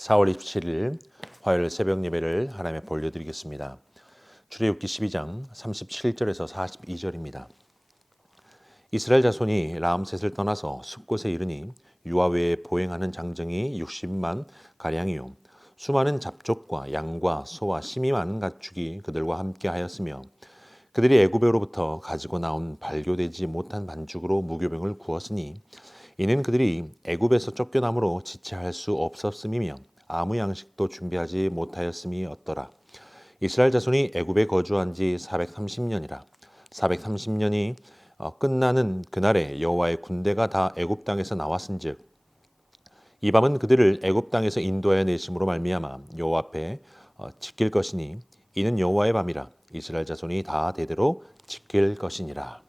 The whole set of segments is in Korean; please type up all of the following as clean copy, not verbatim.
4월 27일 화요일 새벽 예배를 하나님의 올려드리겠습니다. 출애굽기 12장 37절에서 42절입니다. 이스라엘 자손이 라암셋을 떠나서 숲곳에 이르니 유아외에 보행하는 장정이 60만 가량이요 수많은 잡족과 양과 소와 심이 많은 가축이 그들과 함께 하였으며 그들이 애굽으로부터 가지고 나온 발교되지 못한 반죽으로 무교병을 구웠으니 이는 그들이 애굽에서 쫓겨남으로 지체할 수 없었음이며 아무 양식도 준비하지 못하였음이 었더라. 이스라엘 자손이 애굽에 거주한 지 430년이라 430년이 끝나는 그날에 여호와의 군대가 다 애굽 땅에서 나왔은즉 이 밤은 그들을 애굽 땅에서 인도하여 내심으로 말미암아 여호와 앞에 지킬 것이니 이는 여호와의 밤이라 이스라엘 자손이 다 대대로 지킬 것이니라.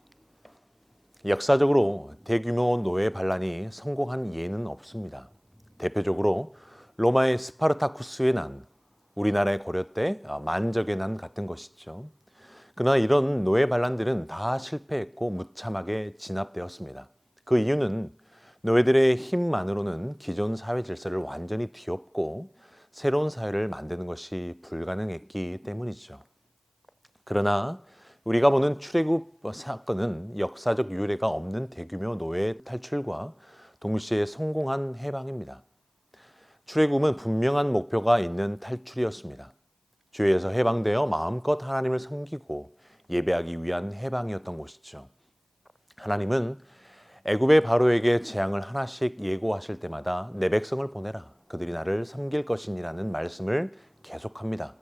역사적으로 대규모 노예 반란이 성공한 예는 없습니다. 대표적으로 로마의 스파르타쿠스의 난, 우리나라의 고려 때 만적의 난 같은 것이죠. 그러나 이런 노예 반란들은 다 실패했고 무참하게 진압되었습니다. 그 이유는 노예들의 힘만으로는 기존 사회 질서를 완전히 뒤엎고 새로운 사회를 만드는 것이 불가능했기 때문이죠. 그러나 우리가 보는 출애굽 사건은 역사적 유례가 없는 대규모 노예 탈출과 동시에 성공한 해방입니다. 출애굽은 분명한 목표가 있는 탈출이었습니다. 죄에서 해방되어 마음껏 하나님을 섬기고 예배하기 위한 해방이었던 것이죠. 하나님은 애굽의 바로에게 재앙을 하나씩 예고하실 때마다 내 백성을 보내라. 그들이 나를 섬길 것이니라는 말씀을 계속합니다.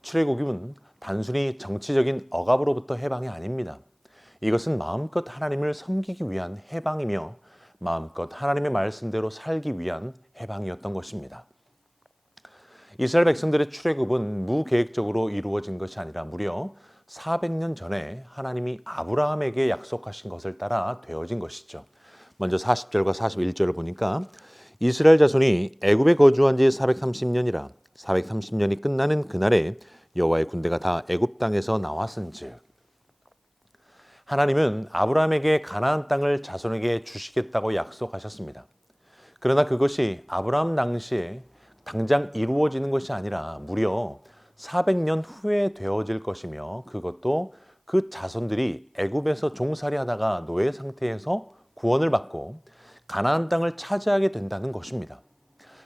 출애굽은 단순히 정치적인 억압으로부터 해방이 아닙니다. 이것은 마음껏 하나님을 섬기기 위한 해방이며 마음껏 하나님의 말씀대로 살기 위한 해방이었던 것입니다. 이스라엘 백성들의 출애굽은 무계획적으로 이루어진 것이 아니라 무려 400년 전에 하나님이 아브라함에게 약속하신 것을 따라 되어진 것이죠. 먼저 40절과 41절을 보니까 이스라엘 자손이 애굽에 거주한 지 430년이라 430년이 끝나는 그날에 여호와의 군대가 다 애굽 땅에서 나왔은즉 하나님은 아브라함에게 가나안 땅을 자손에게 주시겠다고 약속하셨습니다. 그러나 그것이 아브라함 당시에 당장 이루어지는 것이 아니라 무려 400년 후에 되어질 것이며 그것도 그 자손들이 애굽에서 종살이 하다가 노예 상태에서 구원을 받고 가나안 땅을 차지하게 된다는 것입니다.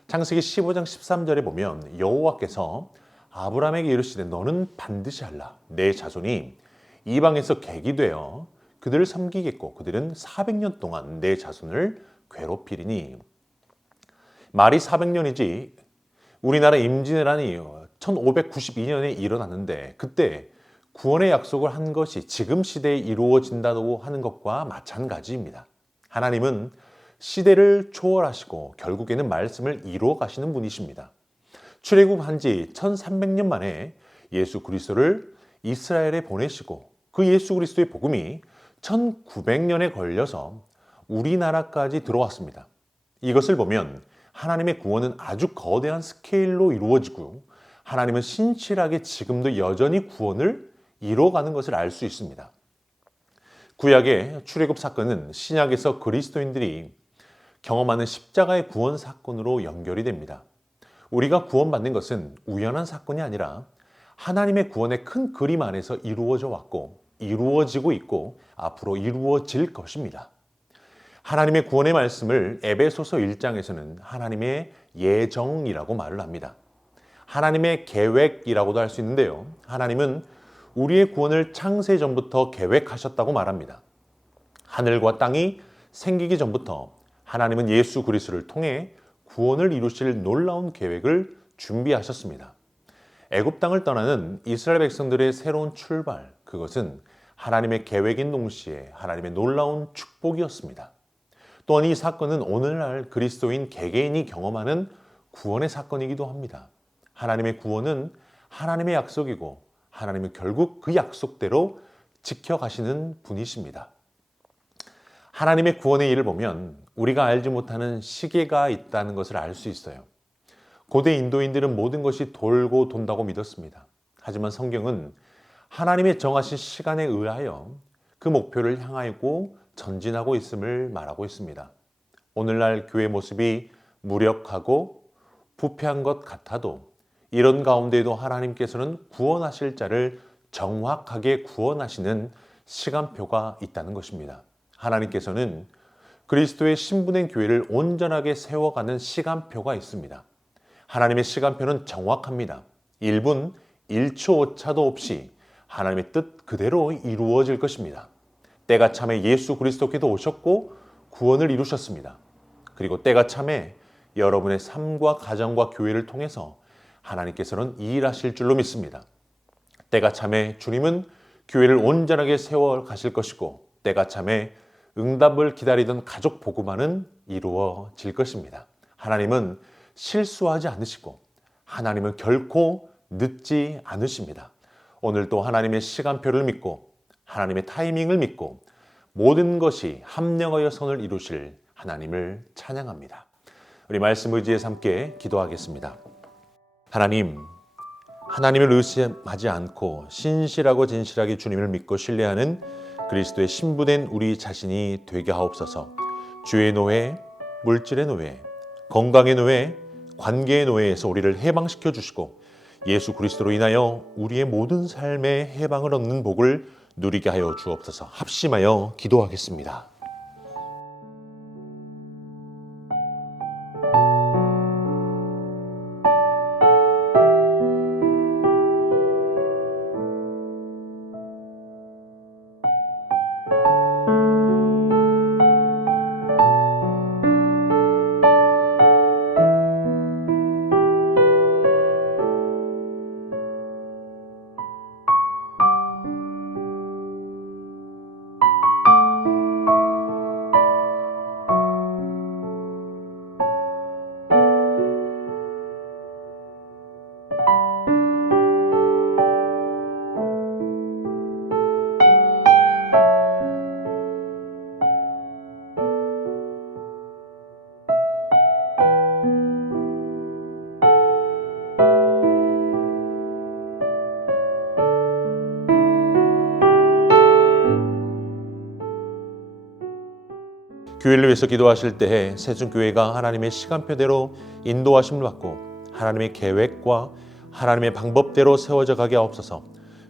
창세기 15장 13절에 보면 여호와께서 아브라함에게 이르시되 너는 반드시 알라. 내 자손이 이방에서 객이 되어 그들을 섬기겠고 그들은 400년 동안 내 자손을 괴롭히리니. 말이 400년이지 우리나라 임진왜란이 1592년에 일어났는데 그때 구원의 약속을 한 것이 지금 시대에 이루어진다고 하는 것과 마찬가지입니다. 하나님은 시대를 초월하시고 결국에는 말씀을 이루어 가시는 분이십니다. 출애굽한 지 1300년 만에 예수 그리스도를 이스라엘에 보내시고 그 예수 그리스도의 복음이 1900년에 걸려서 우리나라까지 들어왔습니다. 이것을 보면 하나님의 구원은 아주 거대한 스케일로 이루어지고 하나님은 신실하게 지금도 여전히 구원을 이루어가는 것을 알 수 있습니다. 구약의 출애굽 사건은 신약에서 그리스도인들이 경험하는 십자가의 구원 사건으로 연결이 됩니다. 우리가 구원받는 것은 우연한 사건이 아니라 하나님의 구원의 큰 그림 안에서 이루어져 왔고 이루어지고 있고 앞으로 이루어질 것입니다. 하나님의 구원의 말씀을 에베소서 1장에서는 하나님의 예정이라고 말을 합니다. 하나님의 계획이라고도 할 수 있는데요. 하나님은 우리의 구원을 창세 전부터 계획하셨다고 말합니다. 하늘과 땅이 생기기 전부터 하나님은 예수 그리스도를 통해 구원을 이루실 놀라운 계획을 준비하셨습니다. 애굽 땅을 떠나는 이스라엘 백성들의 새로운 출발, 그것은 하나님의 계획인 동시에 하나님의 놀라운 축복이었습니다. 또한 이 사건은 오늘날 그리스도인 개개인이 경험하는 구원의 사건이기도 합니다. 하나님의 구원은 하나님의 약속이고 하나님은 결국 그 약속대로 지켜가시는 분이십니다. 하나님의 구원의 일을 보면 우리가 알지 못하는 시계가 있다는 것을 알 수 있어요. 고대 인도인들은 모든 것이 돌고 돈다고 믿었습니다. 하지만 성경은 하나님의 정하신 시간에 의하여 그 목표를 향하고 전진하고 있음을 말하고 있습니다. 오늘날 교회 모습이 무력하고 부패한 것 같아도 이런 가운데에도 하나님께서는 구원하실 자를 정확하게 구원하시는 시간표가 있다는 것입니다. 하나님께서는 그리스도의 신부된 교회를 온전하게 세워가는 시간표가 있습니다. 하나님의 시간표는 정확합니다. 1분 1초 오차도 없이 하나님의 뜻 그대로 이루어질 것입니다. 때가 참에 예수 그리스도께서 오셨고 구원을 이루셨습니다. 그리고 때가 참에 여러분의 삶과 가정과 교회를 통해서 하나님께서는 일하실 줄로 믿습니다. 때가 참에 주님은 교회를 온전하게 세워 가실 것이고 때가 참에 응답을 기다리던 가족 복음화는 이루어질 것입니다. 하나님은 실수하지 않으시고 하나님은 결코 늦지 않으십니다. 오늘도 하나님의 시간표를 믿고 하나님의 타이밍을 믿고 모든 것이 합력하여 선을 이루실 하나님을 찬양합니다. 우리 말씀 의지해서 함께 기도하겠습니다. 하나님을 의심하지 않고 신실하고 진실하게 주님을 믿고 신뢰하는 그리스도의 신부된 우리 자신이 되게 하옵소서. 죄의 노예, 물질의 노예, 건강의 노예, 관계의 노예에서 우리를 해방시켜 주시고 예수 그리스도로 인하여 우리의 모든 삶의 해방을 얻는 복을 누리게 하여 주옵소서. 합심하여 기도하겠습니다. 교회를 위해서 기도하실 때에 세준교회가 하나님의 시간표대로 인도하심을 받고 하나님의 계획과 하나님의 방법대로 세워져 가게 하옵소서.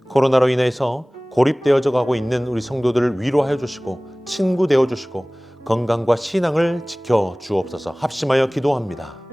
코로나로 인해서 고립되어져 가고 있는 우리 성도들을 위로하여 주시고 친구 되어 주시고 건강과 신앙을 지켜 주옵소서. 합심하여 기도합니다.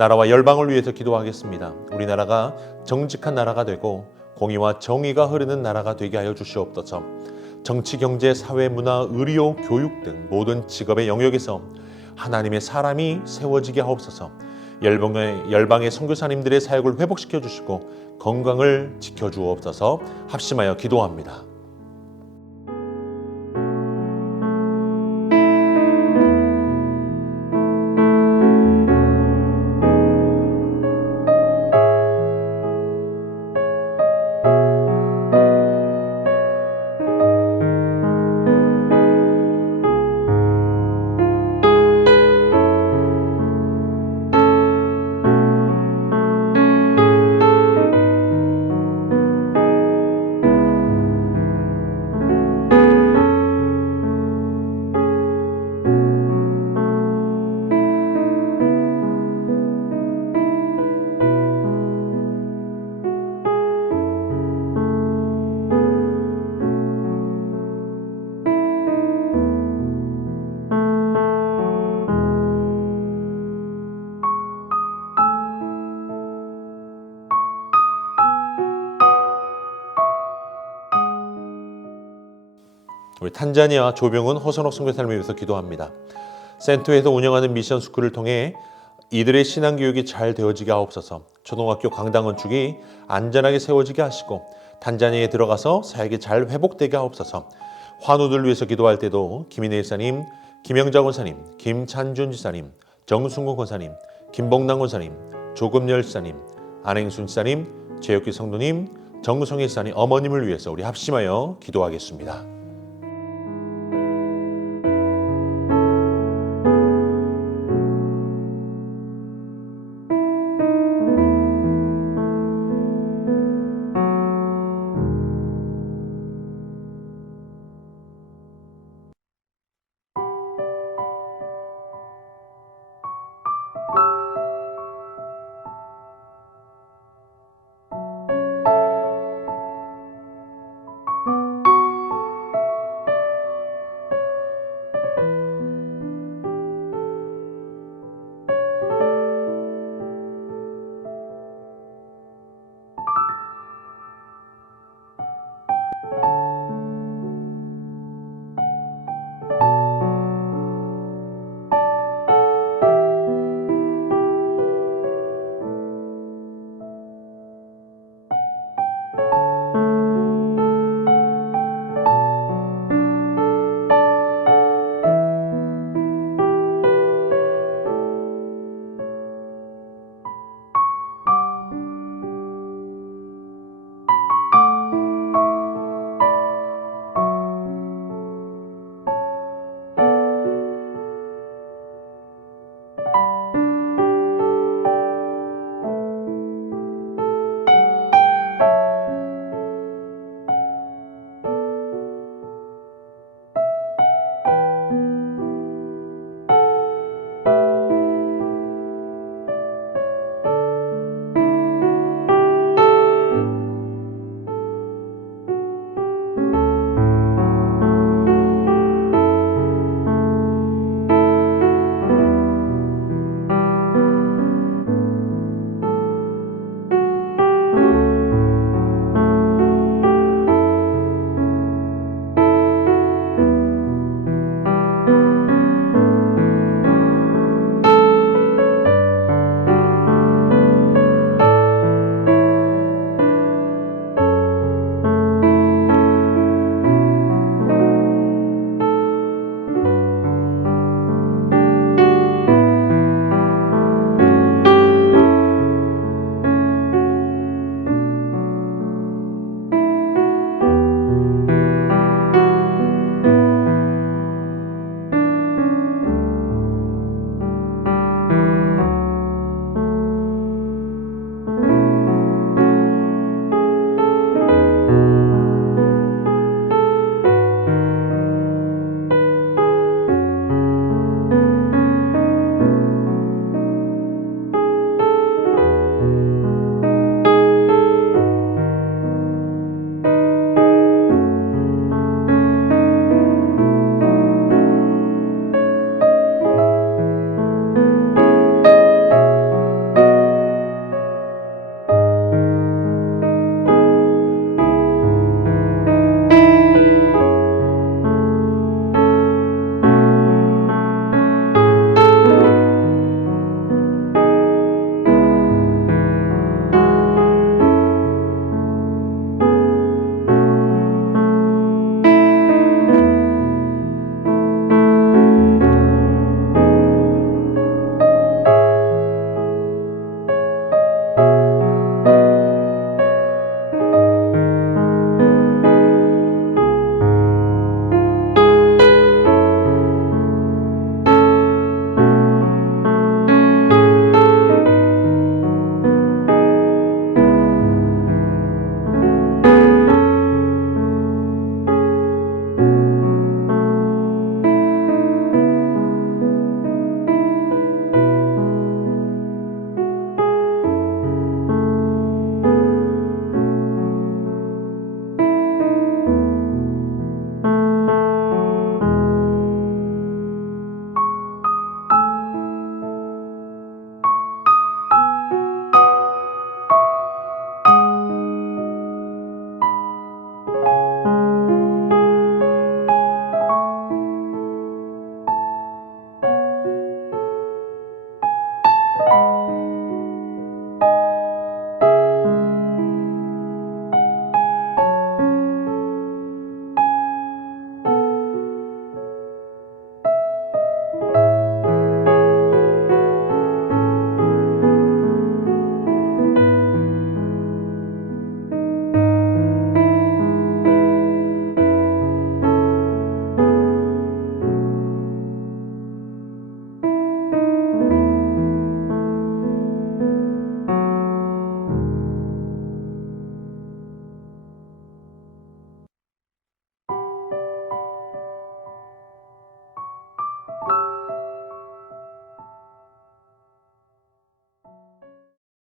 나라와 열방을 위해서 기도하겠습니다. 우리나라가 정직한 나라가 되고 공의와 정의가 흐르는 나라가 되게 하여 주시옵소서. 정치, 경제, 사회, 문화, 의료, 교육 등 모든 직업의 영역에서 하나님의 사람이 세워지게 하옵소서. 열방의 선교사님들의 사역을 회복시켜 주시고 건강을 지켜 주옵소서. 합심하여 기도합니다. 우리 탄자니아 조병훈 허선옥 선교사님을 위해서 기도합니다. 센터에서 운영하는 미션 스쿨을 통해 이들의 신앙교육이 잘 되어지게 하옵소서. 초등학교 강당 건축이 안전하게 세워지게 하시고 탄자니아에 들어가서 사역이 잘 회복되게 하옵소서. 환우들 위해서 기도할 때도 김인혜 일사님, 김영자 권사님, 김찬준 지사님, 정순국 권사님, 김봉남 권사님, 조금열 지사님, 안행순 지사님, 최혁기 성도님, 정성희 지사님 어머님을 위해서 우리 합심하여 기도하겠습니다.